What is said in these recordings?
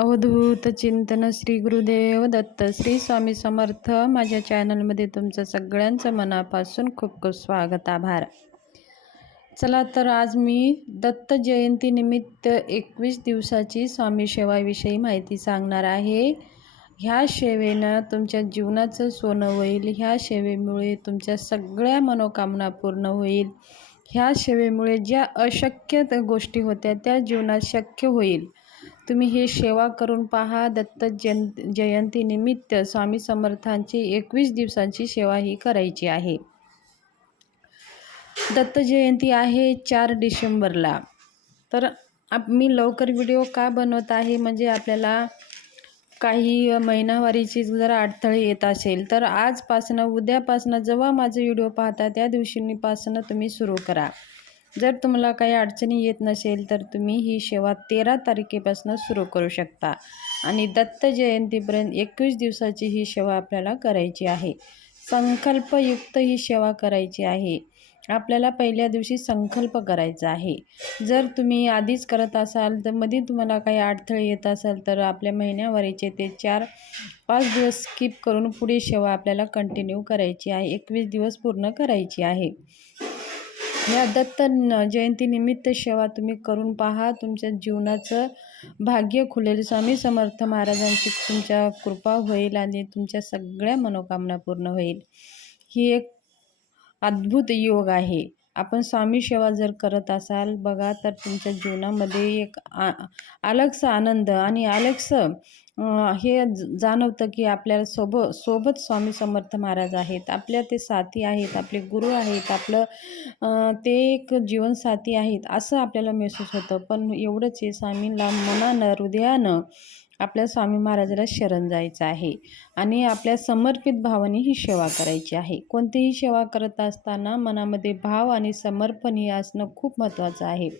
अवधूत चिंतन श्री गुरुदेव दत्त श्री स्वामी समर्थ. माझ्या चॅनलमध्ये तुमचं सगळ्यांचं मनापासून खूप खूप स्वागत आभार. चला तर आज मी दत्त जयंतीनिमित्त एकवीस दिवसाची स्वामी सेवाविषयी माहिती सांगणार आहे. ह्या सेवेनं तुमच्या जीवनाचं सोनं होईल ह्या सेवेमुळे तुमच्या सगळ्या मनोकामना पूर्ण होईल. ह्या सेवेमुळे ज्या अशक्य गोष्टी होत्या त्या जीवनात शक्य होईल. तुम्ही हे सेवा करून पहा. दत्त जयंत जयंतीनिमित्त स्वामी समर्थांची एकवीस दिवसांची सेवा ही करायची आहे. दत्त जयंती आहे चार डिसेंबरला. तर आप मी लवकर व्हिडिओ का बनवत आहे? म्हणजे आपल्याला काही महिनावारीची जर अडथळे येत असेल तर आजपासनं उद्यापासनं जेव्हा माझं व्हिडिओ पाहता त्या दिवशीपासनं तुम्ही सुरू करा. जर तुम्हाला काही अडचणी येत नसेल तर तुम्ही ही सेवा तेरा तारखेपासून सुरू करू शकता. आणि दत्त जयंतीपर्यंत एकवीस दिवसाची ही सेवा आपल्याला करायची आहे. संकल्पयुक्त ही सेवा करायची आहे. आपल्याला पहिल्या दिवशी संकल्प करायचा आहे. जर तुम्ही आधीच करत असाल तर मध्ये तुम्हाला काही अडथळे येत असाल तर आपल्या महिन्यावारीचे ते चार पाच दिवस स्किप करून पुढे सेवा आपल्याला कंटिन्यू करायची आहे. एकवीस दिवस पूर्ण करायची आहे. या दत्त जयंतीनिमित्त सेवा तुम्ही करून पहा. तुमच्या जीवनाचं भाग्य खुलेल. स्वामी समर्थ महाराजांची तुमच्या कृपा होईल आणि तुमच्या सगळ्या मनोकामना पूर्ण होईल. ही एक अद्भुत योग आहे. आपण स्वामी सेवा जर करत असाल बघा तर तुमच्या जीवनामध्ये एक आ अलगसा आनंद आणि अलगसं हे जाणवतं की आपल्याला सोब सोबत स्वामी समर्थ महाराज आहेत. आपल्या ते साथी आहेत आपले गुरु आहेत आपलं ते एक जीवनसाथी आहेत असं आपल्याला महसूस होतं. पण एवढंच आहे स्वामींना मनानं हृदयानं आपल्या स्वामी महाराजाला शरण जायचं आहे आणि आपल्या समर्पित भावाने ही सेवा करायची आहे. कोणतीही सेवा करत असताना मनामध्ये भाव आणि समर्पण हे असणं खूप महत्त्वाचं आहे.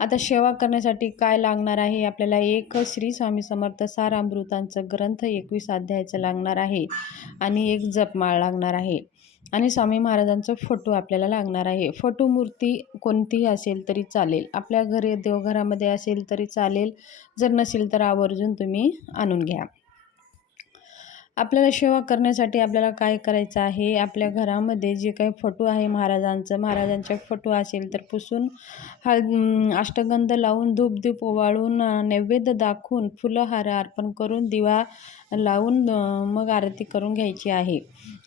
आता सेवा करण्यासाठी काय लागणार आहे? आपल्याला एक श्री स्वामी समर्थ सार अमृतांचं ग्रंथ एकवीस अध्यायाचं लागणार आहे आणि एक जपमाळ लागणार आहे. आणि स्वामी महाराजांचं फोटो आपल्याला लागणार आहे. फोटो मूर्ती कोणतीही असेल तरी चालेल. आपल्या घरी देवघरामध्ये असेल तरी चालेल. जर नसेल तर आवर्जून तुम्ही आणून घ्या. आपल्याला सेवा करण्यासाठी आपल्याला काय करायचं आहे? आपल्या घरामध्ये जे काही फोटो आहे महाराजांचं महाराजांचे फोटो असेल तर पुसून हा अष्टगंध लावून धूप धूप ओवाळून नैवेद्य दाखवून फुलं हार अर्पण करून दिवा लावून मग आरती करून घ्यायची आहे.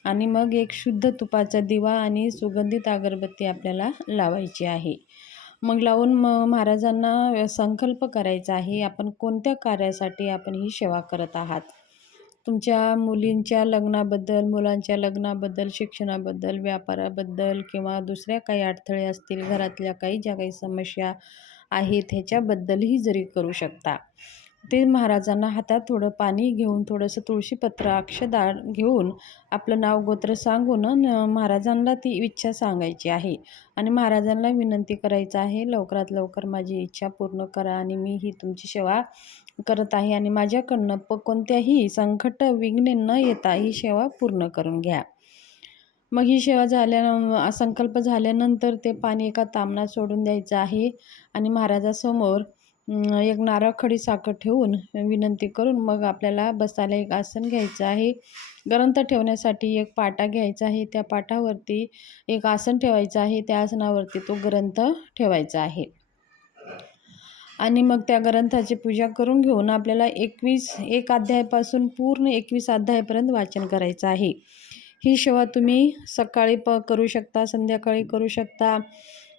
आणि मग एक शुद्ध तुपाचा दिवा आणि सुगंधित अगरबत्ती आपल्याला लावायची आहे. मग लावून मग महाराजांना संकल्प करायचा आहे आपण कोणत्या कार्यासाठी आपण ही सेवा करत आहात? तुमच्या मुलींच्या लग्नाबद्दल मुलांच्या लग्नाबद्दल शिक्षणाबद्दल व्यापाराबद्दल किंवा दुसऱ्या काही अडथळे असतील घरातल्या काही ज्या काही समस्या आहेत ह्याच्याबद्दलही जरी करू शकता. ते महाराजांना हातात थोडं पाणी घेऊन थोडंसं तुळशीपत्र अक्षदार घेऊन आपलं नाव गोत्र सांगून महाराजांना ती इच्छा सांगायची आहे. आणि महाराजांना विनंती करायचं आहे लवकरात लवकर माझी इच्छा पूर्ण करा आणि मी ही तुमची सेवा करत आहे आणि माझ्याकडनं प कोणत्याही संकट विघ्ने न येता ही सेवा पूर्ण करून घ्या. मग ही सेवा झाल्या संकल्प झाल्यानंतर ते पाणी एका तामणात सोडून द्यायचं आहे आणि महाराजासमोर एक नारळ खडी साखर ठेवून विनंती करून मग आपल्याला बसायला एक आसन घ्यायचं आहे. ग्रंथ ठेवण्यासाठी एक पाटा घ्यायचा आहे. त्या पाटावरती एक आसन ठेवायचं आहे. त्या आसनावरती तो ग्रंथ ठेवायचा आहे. आणि मग त्या ग्रंथाची पूजा करून घेऊन आपल्याला एकवीस एक अध्यायापासून पूर्ण एकवीस अध्यायापर्यंत वाचन करायचं आहे. ही सेवा तुम्ही सकाळी प करू शकता संध्याकाळी करू शकता.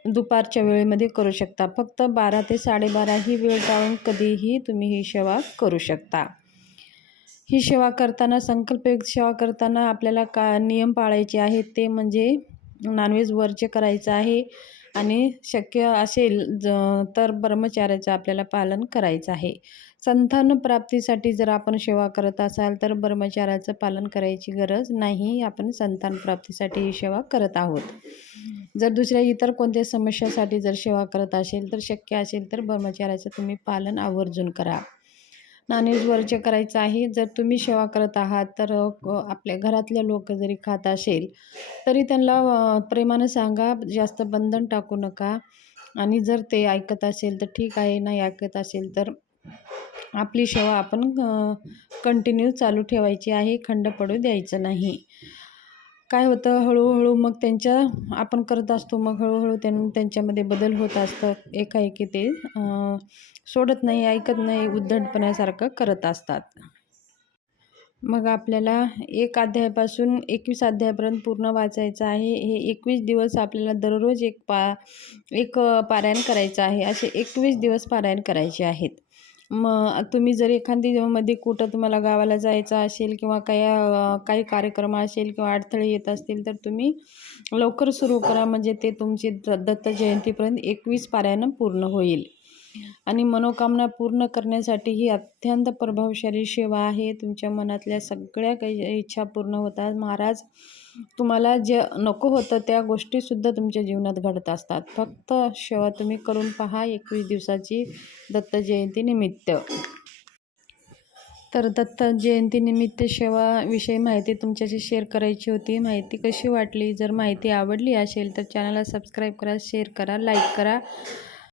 दुपारच्या वेळेमध्ये करू शकता. फक्त बारा ते साडेबारा ही वेळ टाळून कधीही तुम्ही ही सेवा करू शकता. ही सेवा करताना संकल्पयुक्त सेवा करताना आपल्याला का नियम पाळायचे आहेत? ते म्हणजे नॉनव्हेज वरचे करायचं आहे. आणि शक्य असेल ज तर ब्रह्मचार्याचं आपल्याला पालन करायचं आहे. संतान प्राप्तीसाठी जर आपण सेवा करत असाल तर ब्रह्मचार्याचं पालन करायची गरज नाही. आपण संतान प्राप्तीसाठी ही सेवा करत आहोत. जर दुसऱ्या इतर कोणत्या समस्यासाठी जर सेवा करत असेल तर शक्य असेल तर ब्रह्मचार्याचं तुम्ही पालन आवर्जून करा. नॉनव्हेज करायचं आहे जर तुम्ही सेवा करत आहात तर आपल्या घरातले लोक जरी खात असेल तरी त्यांना प्रेमानं सांगा जास्त बंधन टाकू नका. आणि जर ते ऐकत असेल तर ठीक आहे नाही ऐकत असेल तर आपली सेवा आपण कंटिन्यू चालू ठेवायची आहे खंड पडू द्यायचं नाही. काय होतं हळूहळू मग त्यांच्या आपण करत असतो मग हळूहळू त्यां त्यांच्यामध्ये बदल होत असतात एकाएकी ते सोडत नाही ऐकत नाही उद्धटपणासारखं करत असतात. मग आपल्याला एक अध्यायापासून एकवीस अध्यायापर्यंत पूर्ण वाचायचं आहे. हे एकवीस दिवस आपल्याला दररोज एक पा एक पारायण करायचं आहे. असे एकवीस दिवस पारायण करायचे आहेत. मग तुम्ही जर एखादी मध्ये कुठं तुम्हाला गावाला जायचं असेल किंवा काही काही कार्यक्रम असेल किंवा अडथळे येत असतील तर तुम्ही लवकर सुरू करा. म्हणजे ते तुमची द- दत्त जयंतीपर्यंत एकवीस पाऱ्यानं पूर्ण होईल. आणि मनोकामना पूर्ण करण्यासाठी ही अत्यंत प्रभावशाली सेवा आहे. तुमच्या मनातल्या सगळ्या काही इच्छा पूर्ण होतात. महाराज तुम्हाला जे नको होतं त्या गोष्टीसुद्धा तुमच्या जीवनात घडत असतात. फक्त सेवा तुम्ही करून पहा एकवीस दिवसाची दत्त जयंतीनिमित्त तर दत्त जयंतीनिमित्त सेवाविषयी माहिती तुमच्याशी शेअर करायची होती. माहिती कशी वाटली? जर माहिती आवडली असेल तर चॅनलला सबस्क्राईब करा शेअर करा लाईक करा.